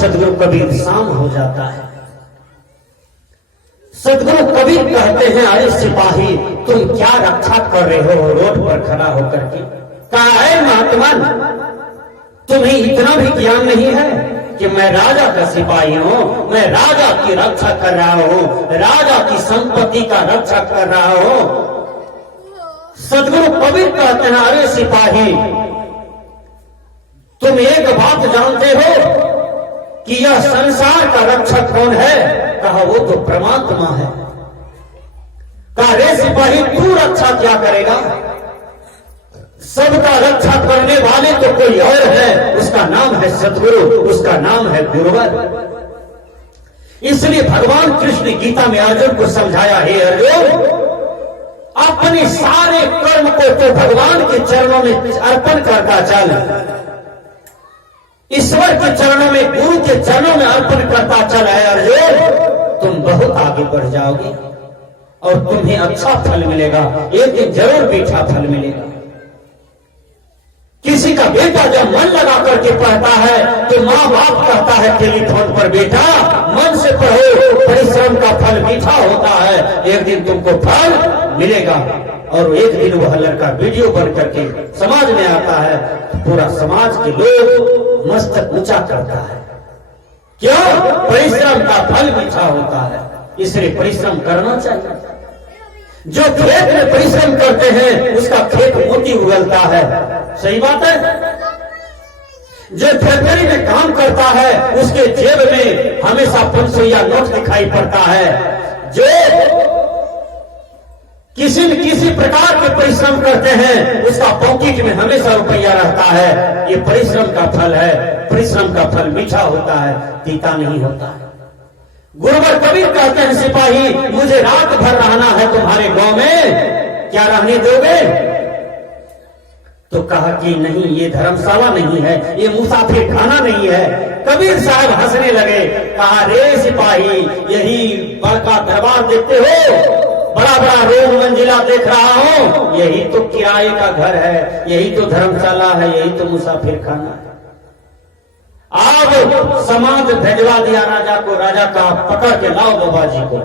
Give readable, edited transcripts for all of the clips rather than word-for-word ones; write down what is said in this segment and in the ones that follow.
सदगुरु कबीर शाम हो जाता है। सदगुरु कबीर कहते हैं, अरे सिपाही तुम क्या रक्षा कर रहे हो रोड पर खड़ा होकर के? कहा है महात्मा, तुम्हें इतना भी ज्ञान नहीं है कि मैं राजा का सिपाही हूं, मैं राजा की रक्षा कर रहा हूं, राजा की संपत्ति का रक्षा कर रहा हूं। सदगुरु कबीर कहते हैं, अरे सिपाही तुम एक बात जानते हो कि यह संसार का रक्षक कौन है? कहा वो तो परमात्मा है। कहा रे सिपाही तू रक्षा क्या करेगा? सबका रक्षा करने वाले तो कोई और है, उसका नाम है सदगुरु, उसका नाम है गुरुवर। इसलिए भगवान कृष्ण गीता में अर्जुन को समझाया, हे अर्जुन अपने सारे कर्म को तो भगवान के चरणों में अर्पण करता चल, ईश्वर के चरणों में, गुरु के चरणों में अर्पण करता चल है अर्जुन, तुम बहुत आगे बढ़ जाओगे और तुम्हें अच्छा फल मिलेगा, एक दिन जरूर मीठा फल मिलेगा। किसी का बेटा जब मन लगा करके पढ़ता है तो माँ बाप कहता है टेलीफोन पर, बेटा मन से पढ़ो, परिश्रम का फल मीठा होता है, एक दिन तुमको फल मिलेगा। और एक दिन वह लड़का वीडियो बन करके समाज में आता है, पूरा समाज के लोग मस्तक ऊंचा करता है। क्यों? परिश्रम का फल मीठा होता है, इसलिए परिश्रम करना चाहिए। जो खेत में परिश्रम करते हैं उसका खेत मोती उगलता है, सही बात है। जो फैक्ट्री में काम करता है उसके जेब में हमेशा 500 नोट दिखाई पड़ता है। जो किसी न किसी प्रकार के परिश्रम करते हैं उसका पॉकेट में हमेशा रुपया रहता है। ये परिश्रम का फल है, परिश्रम का फल मीठा होता है, तीता नहीं होता है। गुरुवर कबीर कहते हैं, सिपाही मुझे रात भर रहना है तुम्हारे गांव में, क्या रहने दोगे? तो कहा कि नहीं, ये धर्मशाला नहीं है, ये मुसाफिर खाना नहीं है। कबीर साहब हंसने लगे, कहा रे सिपाही यही बड़का दरबार देखते हो, बड़ा बड़ा रोड मंजिला देख रहा हूं, यही तो किराए का घर है, यही तो धर्मशाला है, यही तो मुसाफिर खाना है। अब समाज भेजवा दिया राजा को, राजा का पकड़ के लाओ बाबा जी को,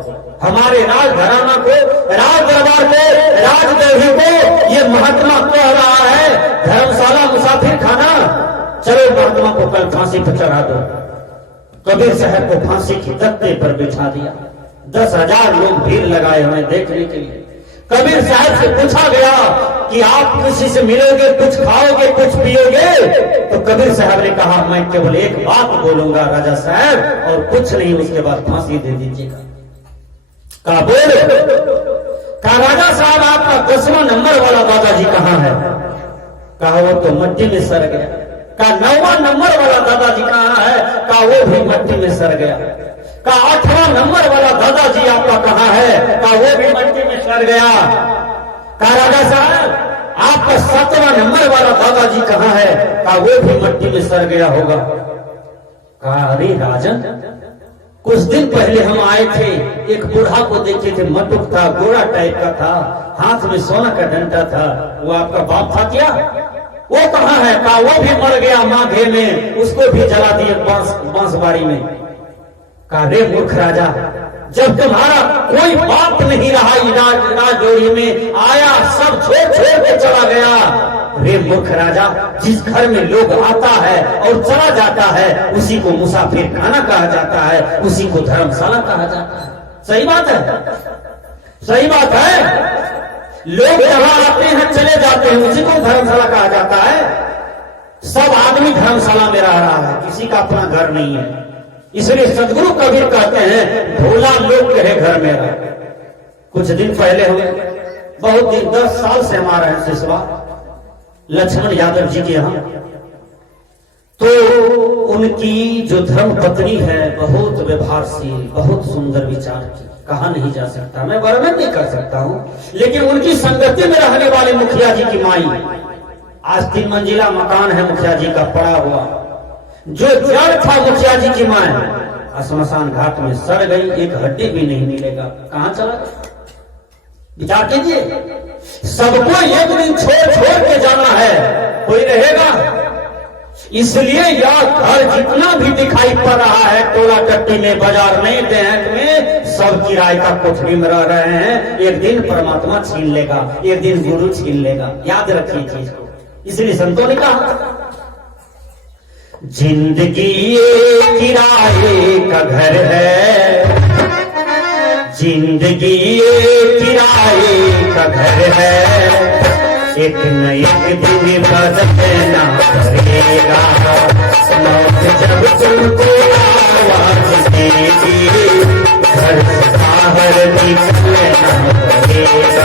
हमारे राज घराना को, राज दरबार को, राजदेवी को। ये महात्मा कह रहा है धर्मशाला मुसाफिर खाना, चलो महात्मा को कल फांसी पर चढ़ा दो। कबीर साहब को फांसी की तख्ते पर बिठा दिया। 10,000 लोग भीड़ लगाए हुए देखने के लिए। कबीर साहब से पूछा गया कि आप किसी से मिलोगे, कुछ खाओगे, कुछ पियोगे? तो कबीर साहब ने कहा, मैं केवल एक बात बोलूंगा राजा साहब, और कुछ नहीं, उसके बाद फांसी दे दीजिएगा। कहा बोलो। कहा राजा साहब आपका 10वां नंबर वाला दादाजी कहाँ है? कहा वो तो मट्टी में सड़ गया। कहा 9वां नंबर वाला दादाजी कहाँ है? कहा वो भी मट्टी में सड़ गया। कहा 8वां नंबर वाला दादाजी आपका कहाँ है? कहा वो भी मट्टी में सड़ गया। कहा राजा साहब आपका 7वां नंबर वाला दादाजी कहाँ है? कहा वो भी मट्टी में सड़ गया होगा। कहा अरे राजन, कुछ दिन पहले हम आए थे, एक बूढ़ा को देखे थे, मटुक था, गोरा टाइप का था, हाथ में सोना का डंडा था, वो आपका बाप था क्या? वो कहाँ है? कहा वो भी मर गया माघे में, उसको भी जला दिए बांसबाड़ी में। कहा रे मूर्ख राजा, जब तुम्हारा कोई बाप नहीं रहा राजौरी में, आया सब छोड़ छोड़ के चला गया। रे मूर्ख राजा, जिस घर में लोग आता है और चला जाता है उसी को मुसाफिर खाना कहा जाता है, उसी को धर्मशाला कहा जाता है। सही बात है, सही बात है। लोग जहां आते हैं चले जाते हैं उसी को धर्मशाला कहा जाता है। सब आदमी धर्मशाला में रह रहा है, किसी का अपना घर नहीं है। इसलिए सदगुरु कबीर कहते हैं भोला लोग कहे घर मेरा। कुछ दिन पहले हुए, बहुत दिन 10 साल से हमारा है सिसवा लक्ष्मण यादव जी के यहाँ, तो उनकी जो धर्म पत्नी है बहुत व्यवहारशील, बहुत सुंदर विचार की, कहा नहीं जा सकता, मैं वर्णन नहीं कर सकता हूं। लेकिन उनकी संगति में रहने वाले मुखिया जी की माई, आज 3 मंजिला मकान है मुखिया जी का पड़ा हुआ, जो जड़ था मुखिया जी की मां श्मशान घाट में सड़ गई, एक हड्डी भी नहीं मिलेगा, कहां चला गया? विचार कीजिए। सबको एक दिन छोड़ छोड़ के जाना है, कोई रहेगा? इसलिए यह घर जितना भी दिखाई पड़ रहा है टोला टट्टी में, बाजार में, देहात में, सब किराए का कोठरी में रह रहे हैं। एक दिन परमात्मा छीन लेगा, एक दिन गुरु छीन लेगा, याद रखिए चीज को। इसलिए संतों ने कहा जिंदगी ये किराए का घर है, जिंदगी ये किराए का घर है, एक न एक दिन बदलना पड़ेगा, मौत जब तुमको आवाज देगी, घर से बाहर निकलना पड़ेगा।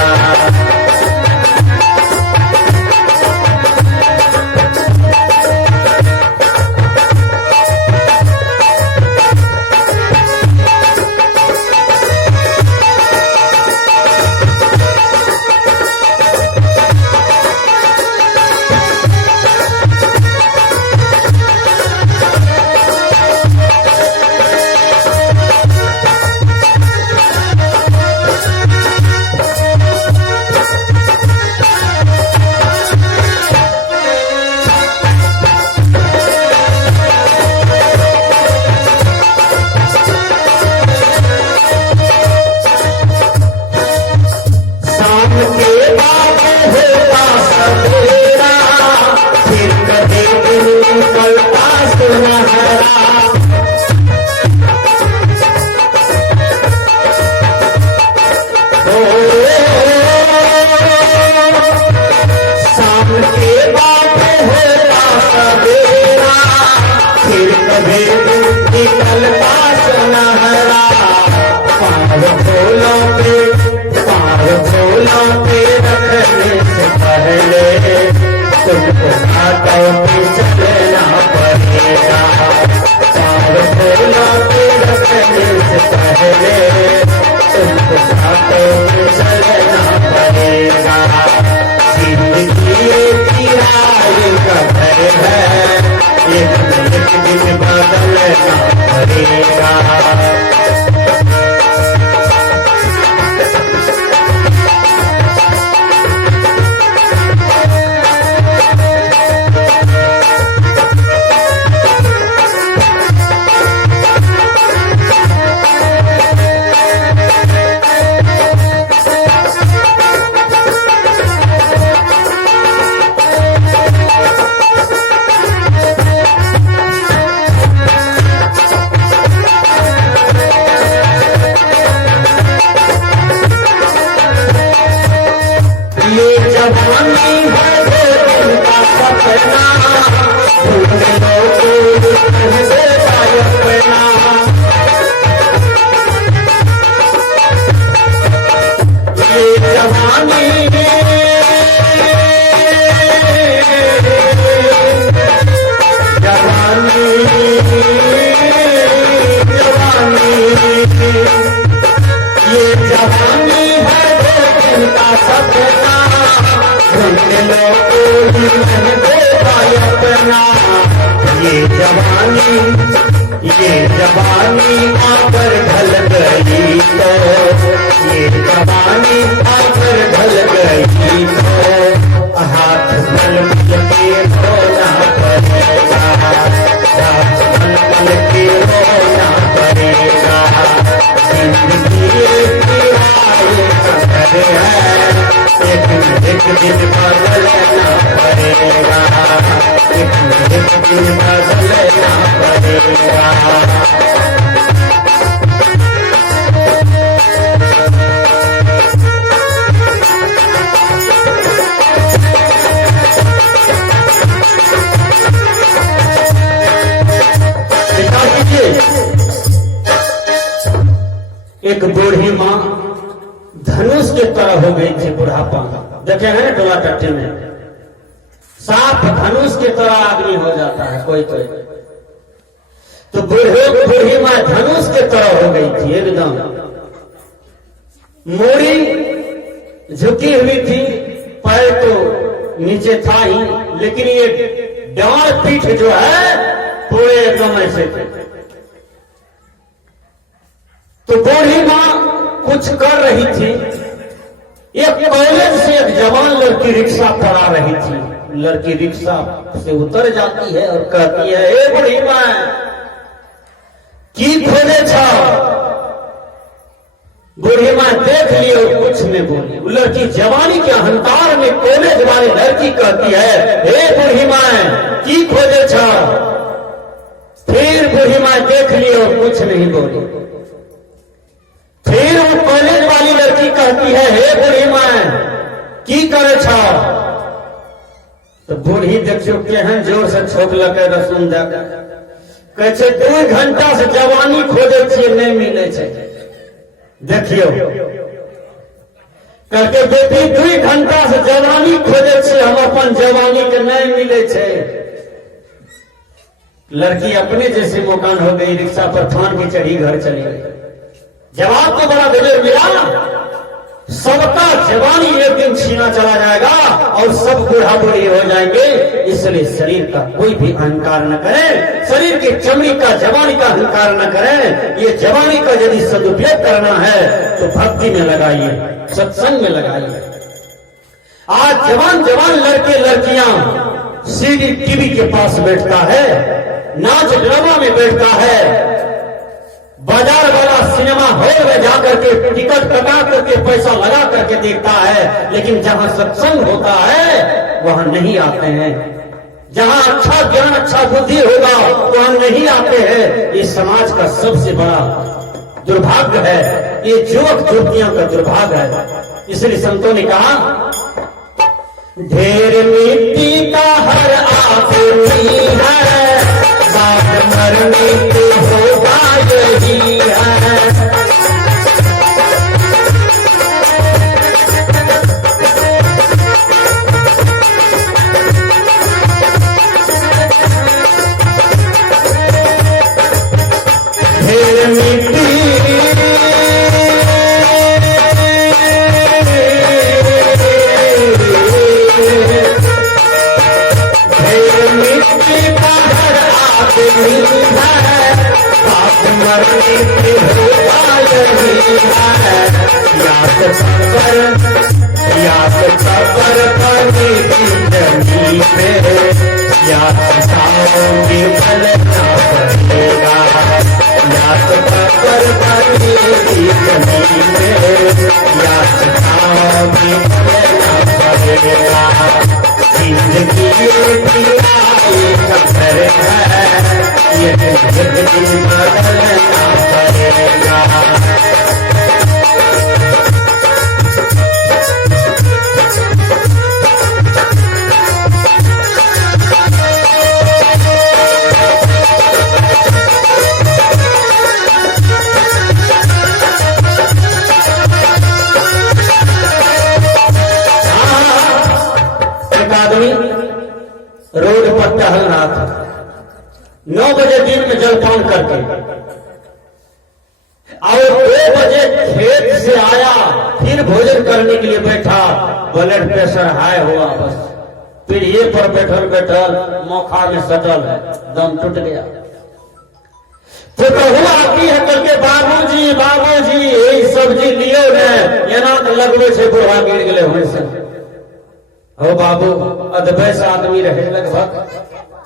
ये जवानी आकर ढल गई तो, ये जवानी आकर ढल गई तो, हाथ मल के एक बूढ़ी माँ धनुष के तरह हो गई थी बुढ़ापा। देखे हैं ना टोला टट्टी में साफ धनुष के तरह आदमी हो जाता है कोई कोई। तो बूढ़ी माँ धनुष के तरह हो गई थी, एकदम मूड़ी झुकी हुई थी, पैर तो नीचे था ही, लेकिन ये डांड पीठ जो है पूरे एकदम ऐसे थे। तो बूढ़ी माँ कुछ कर रही थी, एक कॉलेज से एक जवान लड़की रिक्शा पर आ रही थी। लड़की रिक्शा से उतर जाती है और कहती है, ए बूढ़ी माँ की खोजे छा। बूढ़ी माँ देख ली और कुछ नहीं बोली। लड़की जवानी के अहंकार में कॉलेज वाली लड़की कहती है, हे बूढ़ी माँ की खोजे छा। फिर बूढ़ी माँ देख ली और कुछ नहीं बोली। फिर वो कॉलेज वाली लड़की कहती है, हे बूढ़ी माँ की करे छा। तो बूढ़ी देखियो केहन जोर से छोक लगे रसुन जाकर कहे 2 घंटा से जवानी खोजे छे नहीं मिले छे। देखियो करके बेटी 2 घंटा से जवानी खोजे छे, हम अपन जवानी के नहीं मिले छे। लड़की अपने जैसे मकान हो गई, रिक्शा पर फान भी चढ़ी, घर चली गई। जवाब तो बड़ा गजब मिला, सबका जवानी एक दिन छीना चला जाएगा और सब बूढ़ा बूढ़ी हो जाएंगे। इसलिए शरीर का कोई भी अहंकार न करें, शरीर की चमड़ी का जवानी का अहंकार न करें। ये जवानी का यदि सदुपयोग करना है तो भक्ति में लगाइए, सत्संग में लगाइए। आज जवान जवान लड़के लड़कियां सीडी टीवी के पास बैठता है, नाच ड्रामा में बैठता है, बाजार वाला सिनेमा हॉल में जाकर के टिकट कटा करके पैसा लगा करके देखता है, लेकिन जहां सत्संग होता है वहां नहीं आते हैं। जहां अच्छा ज्ञान अच्छा बुद्धि होगा वहां नहीं आते हैं। ये समाज का सबसे बड़ा दुर्भाग्य है, ये युवक युवतियों का दुर्भाग्य है। इसलिए संतों ने कहा, ढेर मिट्टी का हर आदमी है, बात मरने के होगा यही है। ढेर मिट्टी का हर आदमी है, बात मरने के होगा यही है। याद खबर पानी की जमी पे, याद साओगे बलना पड़ेगा। याद खबर पानी की जमी पे, याद साओगे बलना पड़ेगा। जिंदगी एक घर है, ये जिंदगी बदलना पड़ेगा। एक आदमी रोड पर टहल रहा था, 9 बजे दिन में जलपान करके, और 2 बजे खेत से आया, फिर भोजन करने के लिए बैठा, ब्लड प्रेशर हाई हुआ, बस फिर ये पर बैठल बैठल मौखा में सटल है, दम टूट गया। तो कहूँ आती है करके, बाबूजी बाबूजी यही सब्जी लियो ने, एना तो लगवे से बुढ़ा गिर गए होने से। हो बाबू अधवयस आदमी रहे, लगभग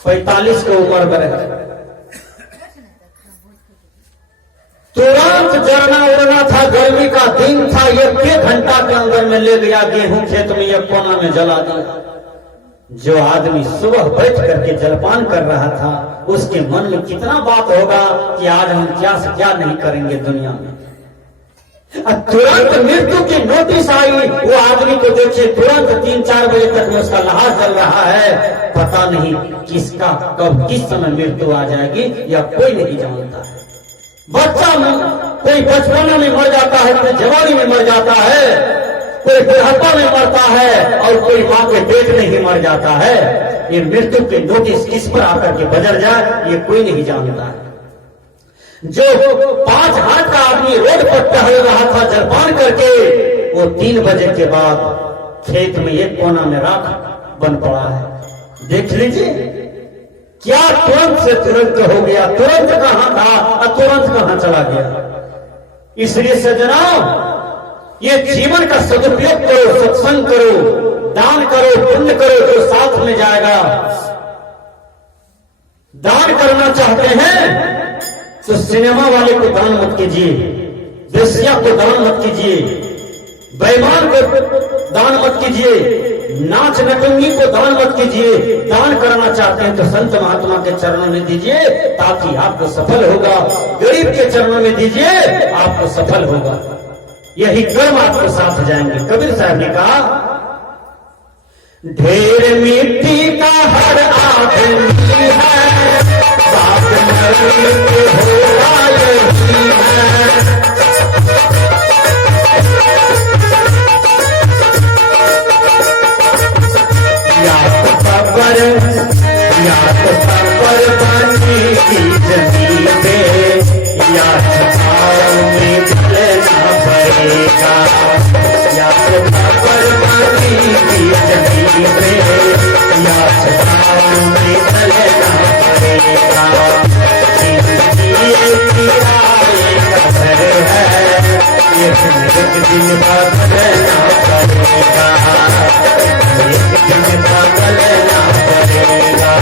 45 की उम्र में रहे। तुरंत जरना उड़ना था, गर्मी का दिन था, 1 घंटा के अंदर में ले गया गेहूं खेत में, एक कोना में जला दिया। जो आदमी सुबह बैठ करके जलपान कर रहा था, उसके मन में कितना बात होगा कि आज हम क्या से क्या नहीं करेंगे दुनिया में। तुरंत मृत्यु की नोटिस आई, वो आदमी को देखिए तुरंत 3-4 बजे तक में उसका लाश चल रहा है। पता नहीं किसका कब किस समय मृत्यु आ जाएगी, या कोई नहीं जानता है। बच्चा कोई बचपना में मर जाता है, कोई जवानी में मर जाता है, कोई बुढ़ापा में मरता है और कोई मां के पेट में ही मर जाता है। ये मृत्यु की नोटिस किस पर आकर के बजर जाए ये कोई नहीं जानता है। जो 5 हाथ का आदमी रोड पर टहल रहा था जलपान करके, वो 3 बजे के बाद खेत में एक कोना में राख बन पड़ा है। देख लीजिए क्या तुरंत से तुरंत हो गया, तुरंत कहां था और तुरंत कहां चला गया। इसलिए सज्जनों, ये जीवन का सदुपयोग करो, सत्संग करो, दान करो, पुण्य करो, जो साथ में जाएगा। दान करना चाहते हैं तो सिनेमा वाले को दान मत कीजिए, वेश्या को दान मत कीजिए, बेईमान को दान मत कीजिए, नाच नटंगी को दान मत कीजिए। दान करना चाहते हैं तो संत महात्मा के चरणों में दीजिए, ताकि आपको सफल होगा। गरीब के चरणों में दीजिए, आपको सफल होगा। यही कर्म आपके साथ जाएंगे। कबीर साहब ने कहा, ढेर मिट्टी का हर आदमी है, बाप मरने के होगा यही है। या तो कब्र बनने की जमीन पे, या छाव में ढलना पड़ेगा। या तो कब्र बनने की जमीन पे, या छाव में ढलना पड़ेगा। जिंदगी किराए का घर है, एक दिन बदलना पड़ेगा, एक दिन बदलना पड़ेगा।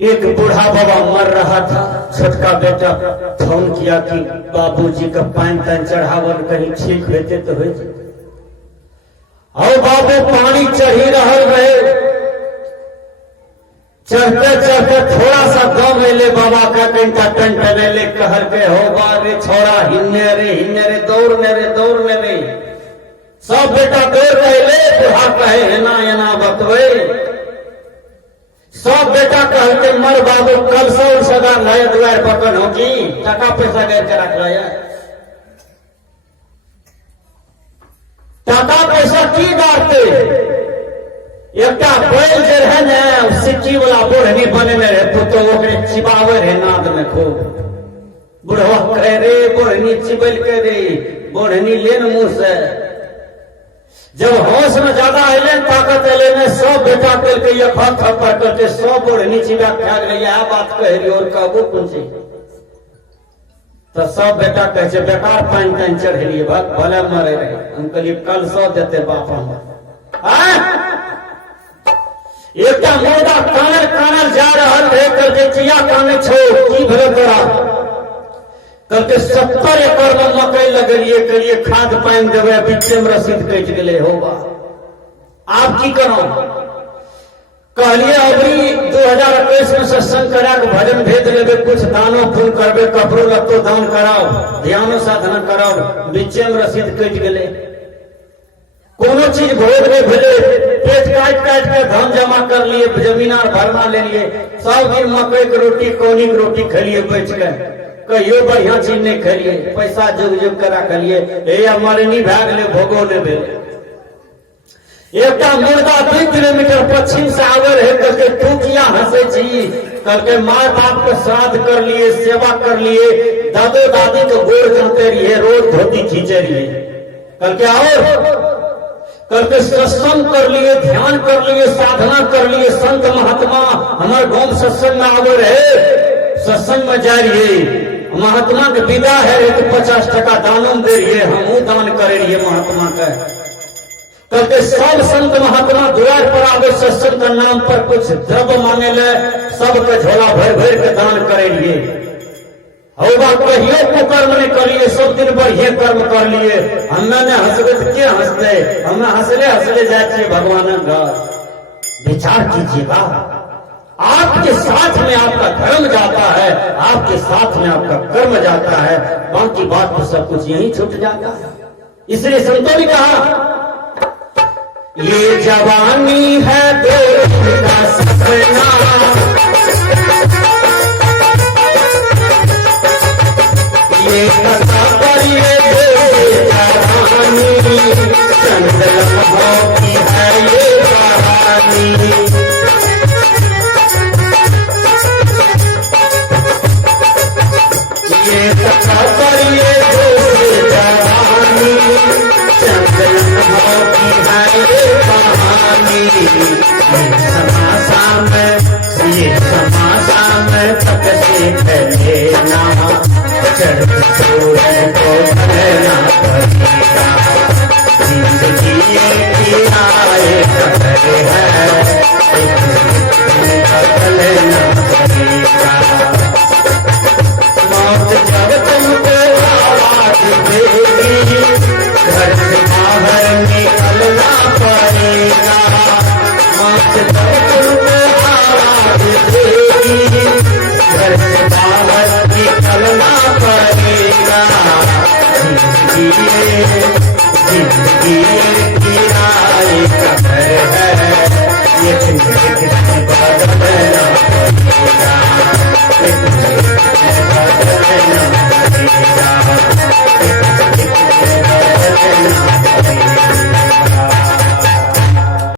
एक बूढ़ा बाबा मर रहा था, छोटका बेटा फोन किया कि बाबूजी का पानी तन चढ़ावल कहीं ठीक होते तो हो। और बाबू पानी चढ़ी रहे, चढ़ते चढ़ते थोड़ा सा दम ले बाबा का कंटा टन ले कहर के हो रे छोड़ा, हिन्ने रे दौड़ने रे। सब बेटा दौड़ रहे, बुढ़ा कहे एना बतवे। सब बेटा कहते मर बाबू कल से सदा नए द्वार पकड़ होगी, टका पैसा गैर के रख रहे। टका पैसा की गाते, एक बैल जे रहे न सिक्की वाला बोढ़नी बने रहे तो ओकरे चिबावे रहे नाद में खूब। बुढ़वा कहे रे बोढ़नी चिबल के रे, बोढ़नी लेन मुंह से। जब होश में ज्यादा अले ताकत अले ने सब बेटा कल के ये फट थप्पड़ करके सब बोढ़नी चिबा खा गई। यह बात कह रही और कहबो कौन सी। तो सब बेटा कहे बेकार पानी तन चढ़लिए भले मरे रहे। हम कहलिए कल सौ देते बाप हम। एक मुर्दा कानल जा रहा है, करके चिया काने छोड़ की भले करा, करके 70 एकड़ में मकई लगलिए, करिए खाद पानी देवे, बीचे में रसीद कट गए होगा। आप की करो कहलिए अभी 2021 में सत्संग करा के भजन भेज लेवे, कुछ दानो पुण्य करबे, कपड़ो लत्तो दान कराओ, ध्यानो साधना कराओ, बीचे में रसीद कट गए। कोनो चीज भोग नहीं भेले, पेट काट के धन जमा कर लिए, जमीनार भरना ले लिए, सब दिन मकई की रोटी कोनी की रोटी खलिए बेच के। कहियो बढ़िया चीज नहीं खलिए, पैसा जुग जुग करा खलिए, मरनी भाग ले भोगो ले भेले। एक मुर्दा 2 किलोमीटर पश्चिम से आवे रहे, करके टूकिया हंसे छी, करके माँ बाप को श्राद्ध कर लिए, सेवा कर लिए, दादो दादी को गोड़ करते रहिए, रोज धोती खींचे रहिए, करके आओ करके सत्संग कर लिए, ध्यान कर लिए, साधना कर लिए। संत महात्मा हमारे गांव सत्संग में आवे रहे, सत्संग में जा रही महात्मा के विदा है तो 50 टका दानम दे रही है, हम दान करे रही महात्मा का। कहते सब संत महात्मा द्वार पर आवे सत्संग का नाम पर कुछ द्रव्य मांगे ले, सबके झोला भर भर के दान करेंगे। होगा कहिए कुकर्म ने करिए, सब दिन पर ये कर्म कर लिए, हमने हंसबे तो क्या हंसते, हमें हंसले हंसले जाते भगवान घर। विचार कीजिएगा, आपके साथ में आपका धर्म जाता है, आपके साथ में आपका कर्म जाता है, बाकी बात तो सब कुछ यही छूट जाता है। इसलिए संतों ने कहा ये जवानी है देश का सपना, ये कथा करिए जवानी, चंद लम्हों की है ये कहानी।